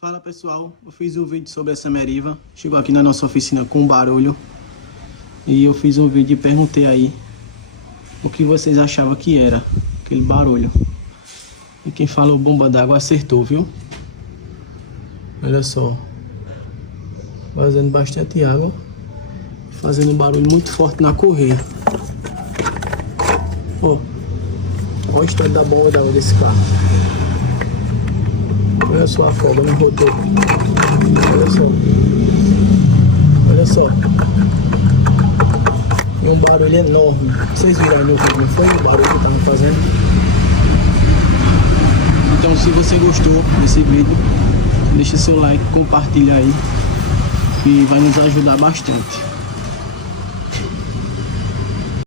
Fala pessoal, eu fiz um vídeo sobre essa Meriva. Chegou aqui na nossa oficina com barulho. E eu fiz um vídeo e perguntei aí o que vocês achavam que era aquele barulho. E quem falou bomba d'água acertou, viu? Olha só, vazando bastante água, fazendo um barulho muito forte na correia. Ó, olha o estado da bomba d'água desse carro. Olha só a folga no rotor. Olha só. Olha só. E um barulho enorme. Vocês viram no vídeo, não foi o barulho que eu tava fazendo? Então, se você gostou desse vídeo, deixa seu like, compartilha aí, que vai nos ajudar bastante.